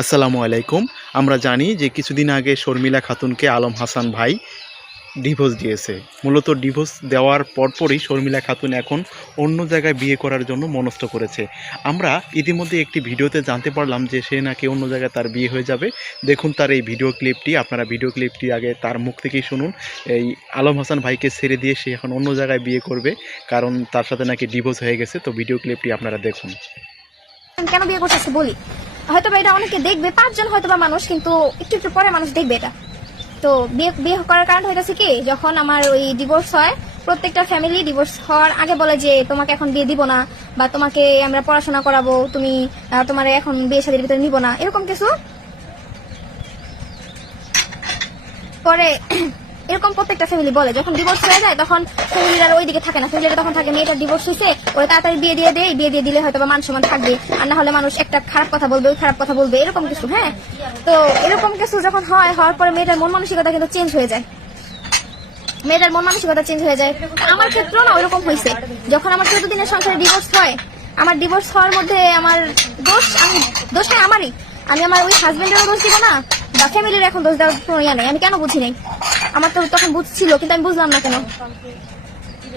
আসসালামু আলাইকুম। আমরা জানি যে কিছুদিন আগে শর্মিলা খাতুনকে আলম হাসান ভাই ডিভোর্স দিয়েছে। মূলত ডিভোর্স দেওয়ার পরপরই শর্মিলা খাতুন এখন অন্য জায়গায় বিয়ে করার জন্য মনস্থ করেছে। আমরা ইতিমধ্যে একটি ভিডিওতে জানতে পারলাম যে সে নাকি অন্য জায়গায় তার বিয়ে হয়ে যাবে। দেখুন তার এই ভিডিও ক্লিপটি। আপনারা ভিডিও ক্লিপটি আগে তার মুখ থেকেই শুনুন। এই আলম হাসান ভাইকে ছেড়ে দিয়ে সে এখন অন্য জায়গায় বিয়ে করবে, কারণ তার সাথে নাকি ডিভোর্স হয়ে গেছে। তো ভিডিও ক্লিপটি আপনারা দেখুন। কেন বিয়ে করতেছে বলি? হয়তো এটা অনেকে দেখবে, পাঁচজন হয়তো বা মানুষ, কিন্তু একটু একটু পরে মানুষ দেখবে এটা। তো বিয়ে বিয়ে করার কারণ হয়েছে কি, যখন আমার ওই ডিভোর্স হয়, প্রত্যেকটা ফ্যামিলি ডিভোর্স হওয়ার আগে বলে যে, তোমাকে এখন বিয়ে দিব না, বা তোমাকে আমরা পড়াশোনা করাবো, তুমি তোমার এখন বিয়ে শাদীর ভিতরে নিব না। এরকম কিছু। পরে এরকম প্রত্যেকটা ফ্যামিলি বলে, যখন ডিভোর্স হয়ে যায় তখন ফ্যামিলির ওইদিকে থাকে না। ফ্যামিলিরা তখন থাকে মেয়েটার ডিভোর্স হয়েছে ওরা তাড়াতাড়ি বিয়ে দিয়ে দেয় বিয়ে দিয়ে দিলে হয়তো বা মান সম্মান থাকবে, আর না হলে মানুষ একটা খারাপ কথা বলবে, ওই খারাপ কথা বলবে, এরকম কিছু হ্যাঁ? তো এরকম কিছু যখন হয়, হওয়ার পরে মেয়েটার মন মানসিকতা কিন্তু চেঞ্জ হয়ে যায়। মেয়েটার মন মানসিকতা চেঞ্জ হয়ে যায়। আমার ক্ষেত্রেও না ওইরকম হয়েছে যখন আমার চোদ্দ দিনের সংসারে ডিভোর্স হয়, আমার ডিভোর্স হওয়ার মধ্যে আমার দোষ আমি, দোষ হয় আমারই। আমি আমার ওই হাজবেন্ডেরও দোষ দিব না, বা ফ্যামিলির এখন দোষ দেওয়ার কোনো ইয়া নেই, আমি কেন বুঝি নাই? আমার তো তখন বুঝছিল কিন্তু আমি বুঝলাম না কেন।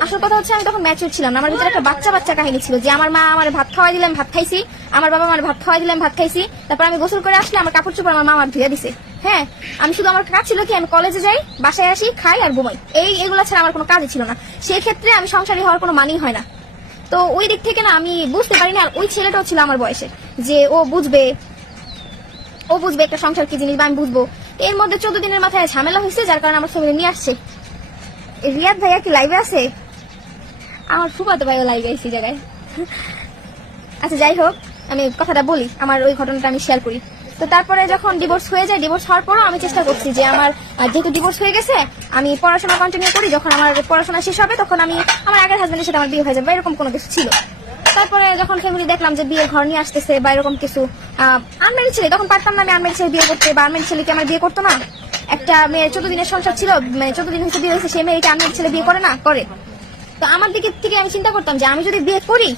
আসল কথা হচ্ছে আমি তখন ম্যাচিউর ছিলাম আমার ভিতরে একটা বাচ্চা বাচ্চা কাহিনী ছিল যে আমার মা আমার ভাত খাওয়াই দিলাম ভাত খাইছি, আমার বাবা আমার ভাত খাওয়াই দিলাম ভাত খাইছি, তারপর আমি গোসল করে আসলে আমার কাপড় চোপড় আমার মা আমার ধুয়ে দিছে। হ্যাঁ আমি শুধু আমার কাজ ছিল কি, আমি কলেজে যাই, বাসায় আসি, খাই আর ঘুমাই। এই, এগুলো ছাড়া আমার কোনো কাজই ছিল না। সেই ক্ষেত্রে আমি সংসারী হওয়ার কোনো মানেই হয় না। তো ওই দিক থেকে না, আমি বুঝতে পারিনি, আর ওই ছেলেটাও ছিল আমার বয়সে যে ও বুঝবে ও বুঝবে একটা সংসার কি জিনিস বা আমি বুঝব। এর মধ্যে চোদ্দ দিনের মাথায় ঝামেলা হয়েছে, যার কারণে আমার ফ্যামিলি নিয়ে আসছে। রিয়াদ ভাইয়া কি লাইভে আছে? আমার ফুফাতো ভাইও লাইভে আছে জায়গায়। আচ্ছা যাই হোক, আমি কথাটা বলি, আমার ওই ঘটনাটা আমি শেয়ার করি। তো তারপরে যখন ডিভোর্স হয়ে যায় ডিভোর্স হওয়ার পরও আমি চেষ্টা করছি যে আমার যেহেতু ডিভোর্স হয়ে গেছে, আমি পড়াশোনা কন্টিনিউ করি, যখন আমার পড়াশোনা শেষ হবে, তখন আমি আমার আগের হাজবেন্ডের সাথে আমার বিয়ে হয়ে যাবে, এরকম কোনো কিছু ছিল। তারপরে যখন ফ্যামিলি দেখলাম যে বিয়ের ঘর নিয়ে আসতেছে বা এরকম কিছু আনমেরিড ছেলে, তখন পারতাম না আমি আনমেরিড ছেলে বিয়ে করতে বা আনমেরিড ছেলেকে আমার বিয়ে করতো না। একটা মেয়ের চোদ্দ দিনের সংসার ছিল মানে চোদ্দ দিন হচ্ছে বিয়ে হয়েছে, সেই মেয়েকে আনমেরিড ছেলে বিয়ে করে না, করে। তো আমার দিকে থেকে আমি চিন্তা করতাম যে আমি যদি বিয়ে করি,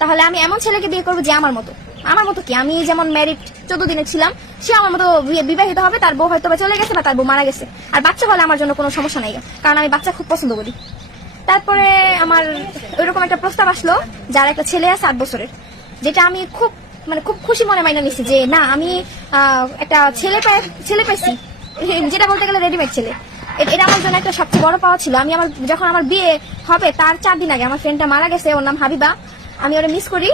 তাহলে আমি এমন ছেলেকে বিয়ে করব যে আমার মতো। আমার মতো কি? আমি যেমন ম্যারিড চোদ্দ দিনে ছিলাম, সে আমার মতো বিবাহিত হবে, তার বউ হয়তো চলে গেছে বা তার বউ মারা গেছে। আর বাচ্চা হলে আমার জন্য কোনো সমস্যা নাই, কারণ আমি বাচ্চা খুব পছন্দ করি। তারপরে আমার ওইরকম একটা প্রস্তাব আসলো, যার একটা ছেলে আছে আট বছরের, যেটা আমি খুব মানে খুব খুশি মনে মাইনা নিছি যে, না, আমি একটা ছেলে পাই- ছেলে পাইছি, যেটা বলতে গেলে রেডিমেড ছেলে। এটা আমার জন্য একটা সবচেয়ে বড় পাওয়া ছিল। আমি আমার, যখন আমার বিয়ে হবে, তার চার দিন আগে আমার ফ্রেন্ডটা মারা গেছে, ওর নাম হাবিবা। আমি ওরা মিস করি।